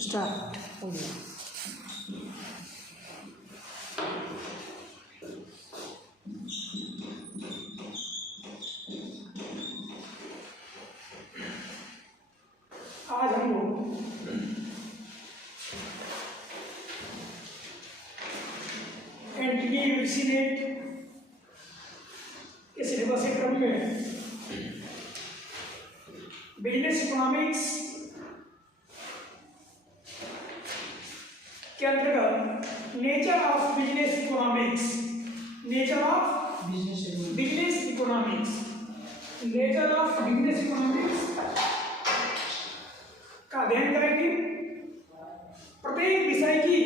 Start हो गया। आज हम लोग एनटीए यूजीसी के सिलेबस के क्रम में बिजनेस इकोनॉमिक्स के अंतर्गत nature of business economics, nature of business economics, nature of business economics का अध्ययन करेंगे। प्रत्येक विषय की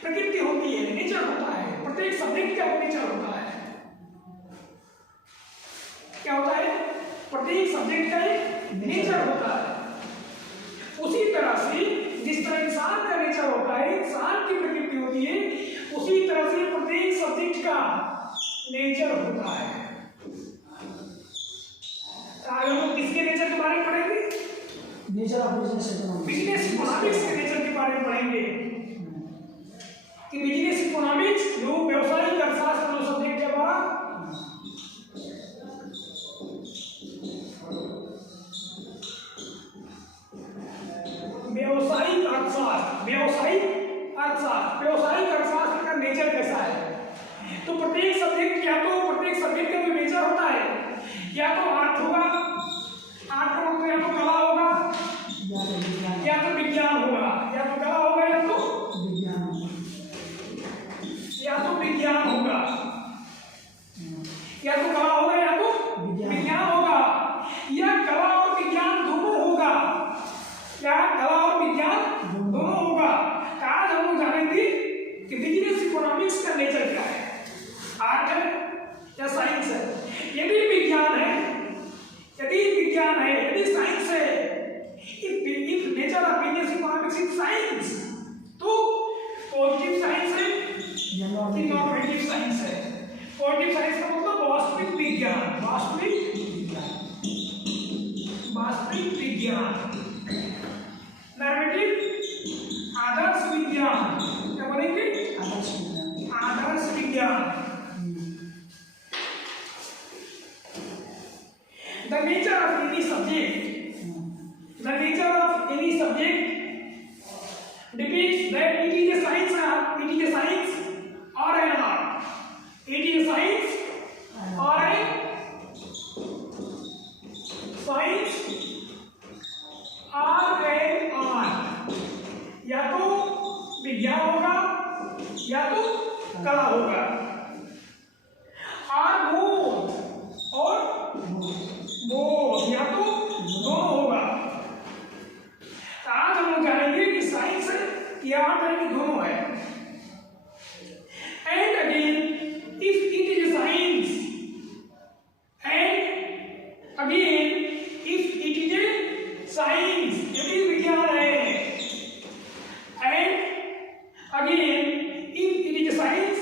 प्रकृति होती है, नेचर होता है। प्रत्येक सब्जेक्ट का नेचर होता है। क्या होता है? प्रत्येक सब्जेक्ट का एक नेचर होता है। उसी तरह से जिस तरह इंसान का नेचर होता है, इंसान की प्रकृति होती है, उसी तरह से प्रत्येक सब्जेक्ट का नेचर होता है। आज हम लोग किसके नेचर के बारे में पढ़ेंगे? Nature of business economics, business economics के नेचर के बारे में पढ़ेंगे कि बिजनेस इकोनॉमिक्स जो व्यवसायिक अर्थशास्त्र जो सब्जेक्ट है हमारा, व्यवसायिक अर्थशास्त्र का नेचर कैसा है। तो प्रत्येक सब्जेक्ट का जो नेचर होता है, या तो आर्ट होगा, आर्ट का मतलब या तो कला होगा, या तो विज्ञान होगा, या तो कला होगा, या तो विज्ञान होगा, या तो विज्ञान होगा, या तो कला होगा, या तो विज्ञान होगा, या कला और विज्ञान दोनों होगा, या कला और विज्ञान दोनों होगा। आज हम लोग जानेंगे कि बिजनेस इकोनॉमिक्स का नेचर क्या है। आर्ट है या साइंस है? यदि विज्ञान है, यदि साइंस है, if nature of business economics is science, तो पॉजिटिव साइंस है या नॉर्मेटिव साइंस है? पॉजिटिव साइंस का मतलब वास्तविक विज्ञान, नॉर्मेटिव आदर्श विज्ञान। क्या बोलेंगे? आदर्श विज्ञान। The nature of any subject depicts that it is a science or an art. It is a science or an art. या तो विज्ञान होगा, या तो कला होगा, और या तो दोनों होगा। आज हम लोग जानेंगे कि साइंस है या आर्ट है कि दोनों है। And again if it is science, यदि विज्ञान है, and again if it is science,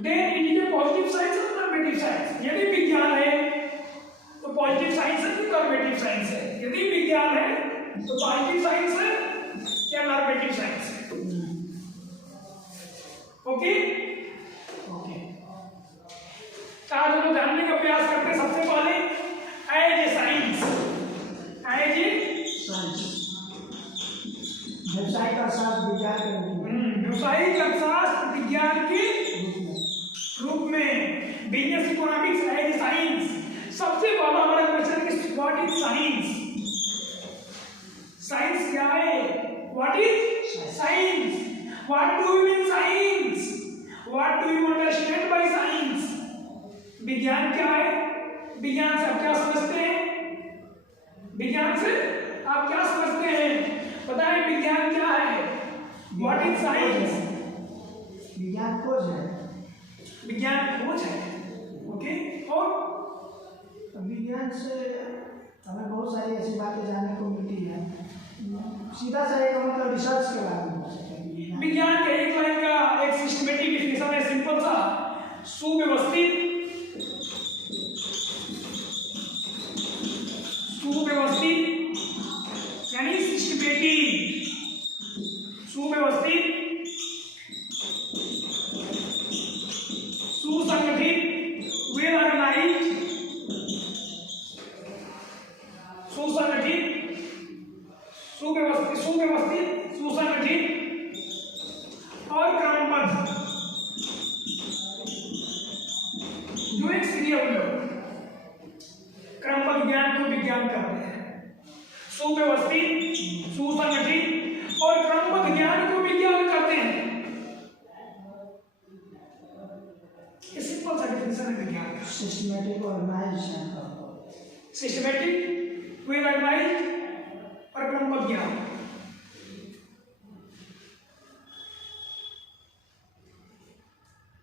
then it is a positive science और नॉर्मेटिव साइंस। यदि विज्ञान है तो पॉजिटिव साइंस है कि नॉर्मेटिव साइंस है? यदि विज्ञान है तो पॉजिटिव साइंस है या नॉर्मेटिव साइंस है? ओके। आज हम लोग जानने का प्रयास करते हैं। सबसे पहले एज ए साइंस, व्यावसायिक अर्थशास्त्र विज्ञान के रूप में business economics as a science. सबसे पहला हमारा क्वेश्चन है व्हाट इज साइंस? साइंस क्या है? What is science? What do you mean science? What do you understand by science? विज्ञान क्या है? विज्ञान से आप क्या समझते हैं? बताएं विज्ञान क्या है? What is science? विज्ञान खोज है। ओके। और विज्ञान से हमें बहुत सारी ऐसी बातें जानने को मिलती है। सीधा सा एक मतलब रिसर्च के बारे में। विज्ञान के एक लाइन का एक सिस्टमेटिक डिफिनेशन है, सिंपल सा, सुव्यवस्थित सीरियल लोग क्रमबद्ध ज्ञान को विज्ञान कहते हैं। सुव्यवस्थित, सुसंगठित और क्रमबद्ध ज्ञान को विज्ञान कहते हैं। ये सिंपल सा डेफिनेशन है विज्ञान का। सिस्टमैटिक ऑर्गेनाइज्ड है। सिस्टमैटिक, वेल ऑर्गेनाइज्ड और क्रमबद्ध ज्ञान।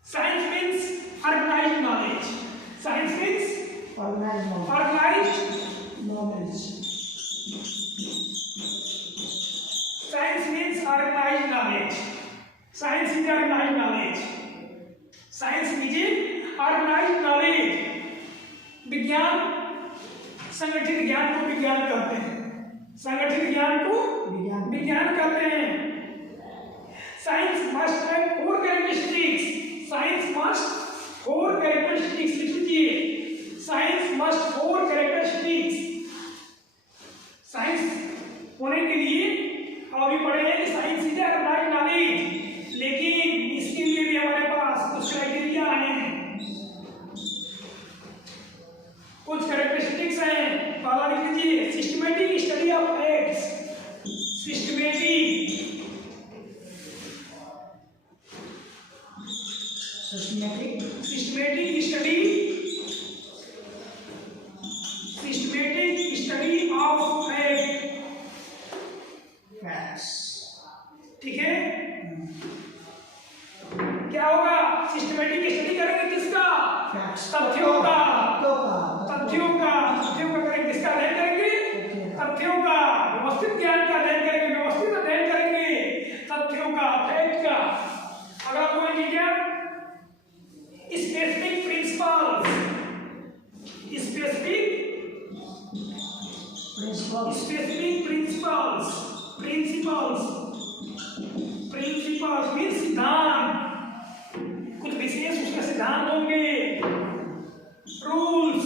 Science means organized knowledge. Science means organized knowledge. Science means organized knowledge. Science is organized knowledge. Science is organized knowledge. विज्ञान संगठित ज्ञान को विज्ञान कहते हैं। संगठित ज्ञान को विज्ञान कहते हैं। Science must have four characteristics. Science must four characteristics लिख लीजिए। Science must four characteristics. Science होने के लिए अभी पढ़े हैं कि साइंस इज ऑर्गेनाइज्ड नॉलेज, लेकिन इसके लिए भी हमारे पास कुछ क्राइटेरिया हैं, कुछ कैरेक्टरिस्टिक्स हैं। पहला लिख लीजिए systematic study of facts. Systematic study of facts. ठीक है, क्या होगा? सिस्टमैटिक स्टडी करेंगे किसका? तथ्यों का। तथ्यों का करेंगे, किसका अध्ययन करेंगे? तथ्यों का। व्यवस्थित ज्ञान का अध्ययन करेंगे, व्यवस्थित अध्ययन करेंगे तथ्यों का, फैक्ट का। अगला पॉइंट है क्या? Specific principles. Specific principles means सिद्धांत। कुछ विशेष उसके सिद्धांत होंगे, रूल्स,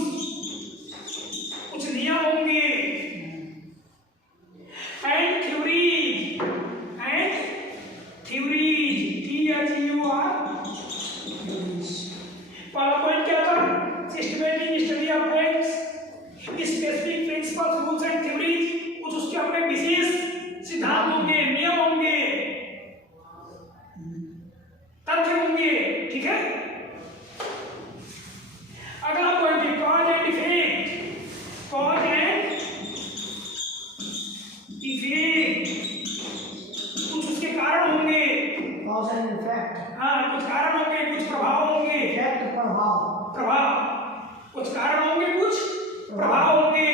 कुछ नियम होंगे। एंड थ्योरीज, पहला पॉइंट क्या था? Systematic study of facts, specific principles, rules and theories. कुछ उसके अपने विशेष सिद्धांत होंगे, नियम होंगे, तथ्य होंगे। ठीक है, अगला पॉइंट है cause and effect. Cause and effect, कुछ उसके कारण होंगे। Cause and effect. हाँ, कुछ कारण होंगे, कुछ प्रभाव होंगे। इफेक्ट प्रभाव। कुछ कारण होंगे, कुछ प्रभाव होंगे।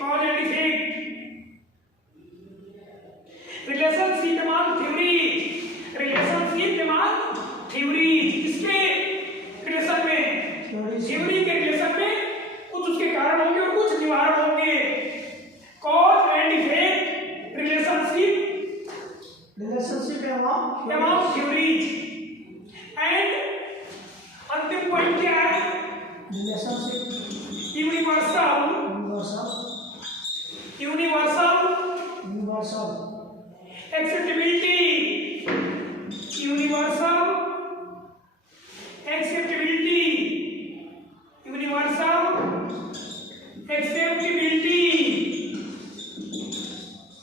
Cause and effect. Relationship among theories. Relationship among theories, किसके रिलेशन में? थ्योरी के रिलेशन में कुछ उसके कारण होंगे और कुछ निवारण होंगे। Cause and effect, relationship among theories. And अंतिम पॉइंट क्या है? Relationship universal acceptability.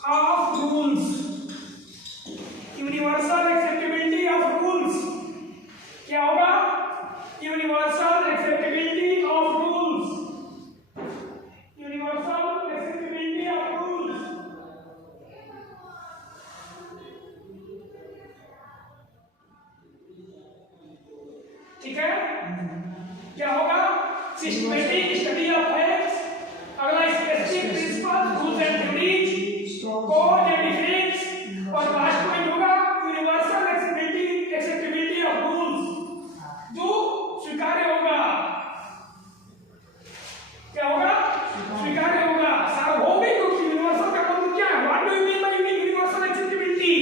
Of rules. Universal acceptability of rules क्या होगा? Universal acceptability of rules. Universal acceptability of rules. ठीक है, क्या होगा? Systematic study of facts. अगला specific principles, rules and theories, cause and effects. और लास्ट पॉइंट होगा universal acceptability of rules, जो स्वीकार्य होगा। क्या होगा? स्वीकार्य होगा। सार्वभौमिक रूप से यूनिवर्सल का मतलब क्या है? What do you mean by universal acceptability?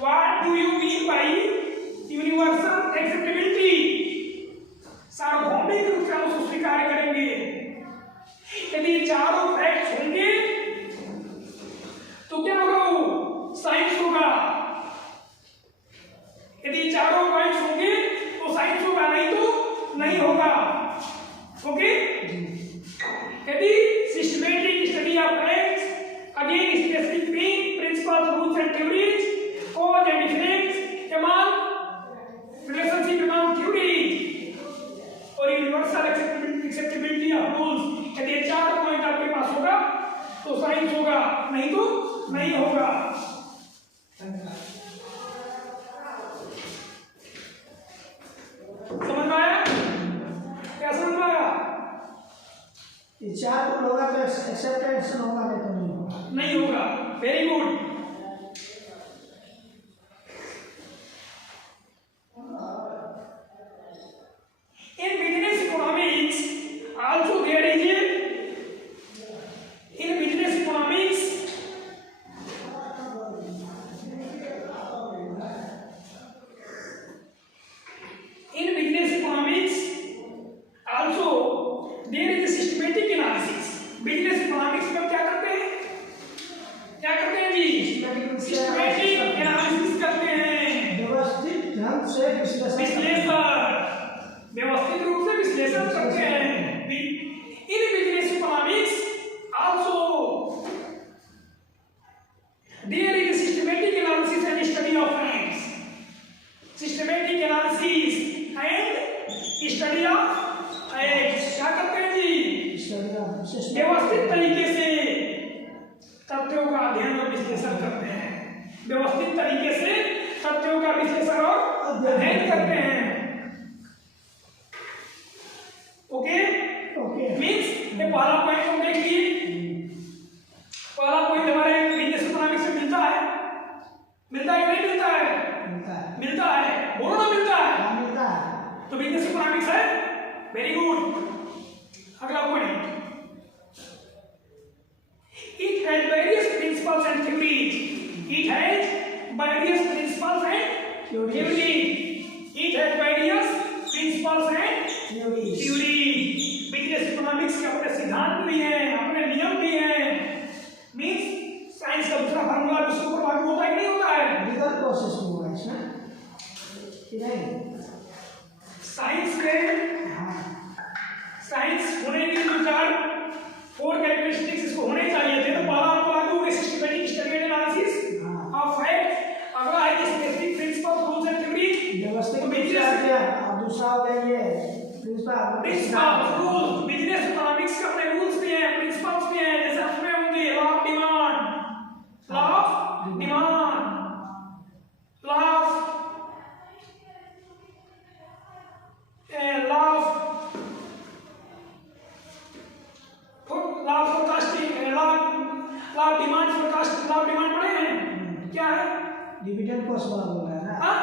What do you mean by universal acceptability? सार्वभौमिक रूप से हम उसको स्वीकार करेंगे। यदि चारों फैक्ट्स होंगे तो क्या होगा? तो साइंस होगा, नहीं तो नहीं होगा। समझ में आया? क्या समझ में आया? ये चार रूल होगा तो एक्सेप्टेंस होगा, नहीं तो नहीं होगा। नहीं होगा। Very good. In business economics, also there is a in business economics also there is a systematic analysis. Business economics में क्या करते हैं? क्या करते हैं जी? सिस्टमैटिक एनालिसिस करते हैं, व्यवस्थित ढंग से विश्लेषण, व्यवस्थित रूप से विश्लेषण करते हैं। In business economics also there is systematic analysis and study of facts. Systematic analysis and study of facts क्या करते हैं जी? व्यवस्थित तरीके से तथ्यों का अध्ययन और विश्लेषण करते हैं। व्यवस्थित तरीके से तथ्यों का विश्लेषण और अध्ययन करते हैं। ओके ओके मींस ये पहला पॉइंट हम देख लिए। पहला पॉइंट हमारे बिजनेस इकोनॉमिक्स में मिलता है, मिलता है नहीं मिलता है? मिलता है। बोलो ना मिलता है। मिलता है तो बिजनेस इकोनॉमिक्स है। Very good. अगला point, it has various principles and theories. It has various principles and theories. It has various principles and theories. Business economics के अपने सिद्धांत भी हैं, अपने नियम भी हैं। मींस साइंस का दूसरा फार्मूला उसके ऊपर लागू होता है कि नहीं होता है? लीगल प्रोसेस में हुआ इसमें कि नहीं? साइंस में साइंस होने के लिए चार फोर कैरेक्टरिस्टिक्स इसको होने चाहिए थे। तो पहला आपको लागू हो गया systematic study and analysis of fact. अगला है specific principles, rules and theory. व्यवस्थित बिजनेस गया और दूसरा हो गया ये प्रिंसिपल्स, रूल्स। बिजनेस इकोनॉमिक्स के अपने रूल्स भी हैं, प्रिंसिपल्स भी हैं। जैसे उसमें होंगे law of demand, law of demand, law of demand forecast, law of demand पढ़े हैं? क्या है? डिविडेंड कॉस्ट बोल रहा है ना? हाँ,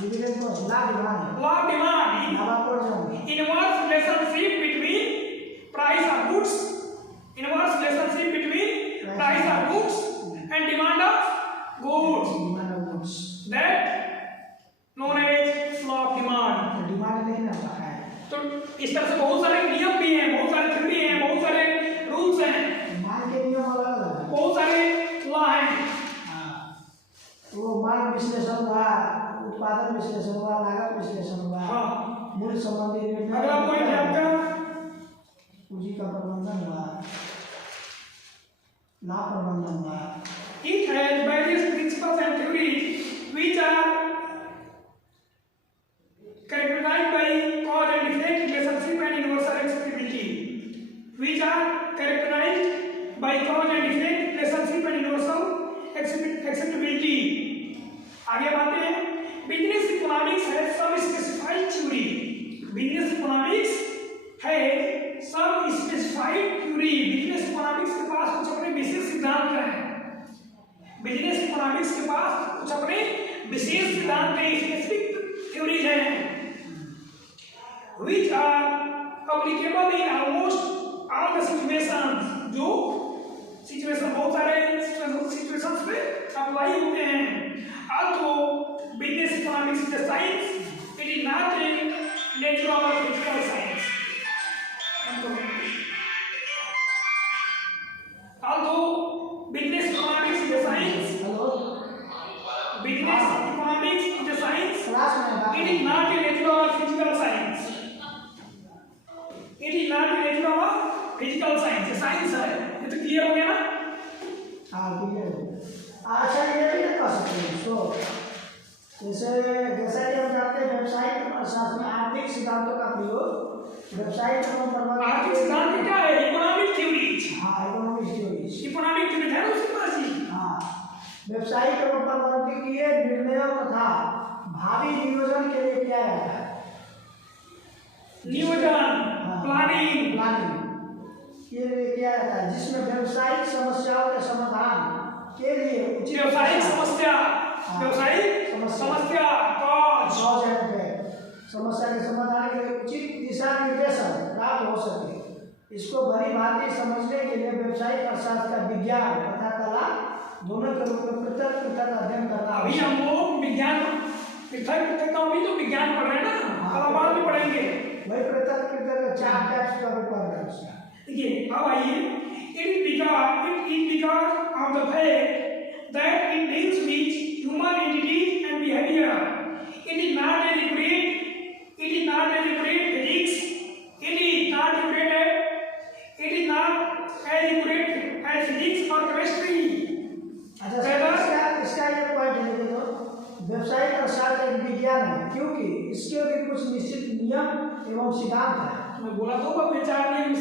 dividend cost, law demand, law of demand आप पढ़ जाओगे। inverse relationship between price of goods, inverse relationship between price of goods and demand of goods, that known as law of demand. Demand नहीं ना पता है तो इस तरह से बहुत सारे नियम भी हैं, बहुत सारे थ्योरी हैं, बहुत सारे रूल्स हैं, माल के नियम अलग है, बहुत सारे लॉ हैं। वो माल विश्लेषण हुआ, उत्पादन विश्लेषण हुआ, लागत विश्लेषण हुआ, हाँ। मूल्य संबंधी निर्णय, अगला पॉइंट है आपका पूंजी का प्रबंधन हुआ, लाभ प्रबंधन हुआ। It has various principles and theories which are characterized by cause and effect relationship and universal acceptability. Which are characterized by cause and effect relationship and universal acceptability. आगे बातें हैं। बिजनेस इकोनॉमिक्स है सब स्पेसिफाइड थ्योरी। बिजनेस इकोनॉमिक्स है सब specified theory. Business economics के पास कुछ अपने विशेष सिद्धांत हैं। बिजनेस इकोनॉमिक्स के पास कुछ अपने विशेष सिद्धांत हैं, स्पेसिफिक थ्योरीज हैं, which are applicable in almost all the situations. जो सिचुएशन बहुत सारे सिचुएशंस पे अप्लाई होते हैं। Also, business economics is a science. It is not a natural or physical science. Although business economics is a science, hello, business economics is a science. Class में बात It is not a natural or physical science. It is not a natural or physical science. ये science है। ये तो clear हो गया ना? हाँ क्लियर है। अच्छा ये भी नहीं कर सकते इसको, जैसे जैसा कि हम जानते हैं व्यवसायिक अर्थशास्त्र में आर्थिक सिद्धांतों का प्रयोग व्यवसायिक आर्थिक सिद्धांत क्या है? Economic theories. हाँ इकोनॉमिक थ्योरीज। इकोनॉमिक व्यवसायिक एवं प्रबंधकीय निर्णयों तथा भावी नियोजन के लिए क्या रहता है? नियोजन, प्लानिंग। प्लानिंग के लिए क्या रहता है, जिसमें व्यवसायिक समस्याओं के समाधान के लिए उचित व्यवसायिक समस्या, व्यवसायिक समस्या, कॉज समस्या के समाधान के लिए उचित दिशा निर्देशन प्राप्त हो सके, इसको भली भांति समझने के लिए व्यवसायिक अर्थशास्त्र का विज्ञान तथा कला दोनों के रूप में पृथक पृथक अध्ययन करना। अभी हम लोग विज्ञान पृथक तो अभी तो विज्ञान पढ़ रहे हैं ना, कला बाद में पढ़ेंगे। वही पृथक पृथक 4 टाइप्स का भी पढ़ रहे हैं उसका। देखिए अब आइए, it is because of the fact that it deals with human entities and behavior. It is not a accurate physics. It is not as accurate as physics or chemistry. अच्छा, इसका ये पॉइंट है, देखो व्यवसायिक अर्थशास्त्र एक विज्ञान है क्योंकि इसके भी कुछ निश्चित नियम एवं सिद्धांत है। मैं बोला तो 4 नियम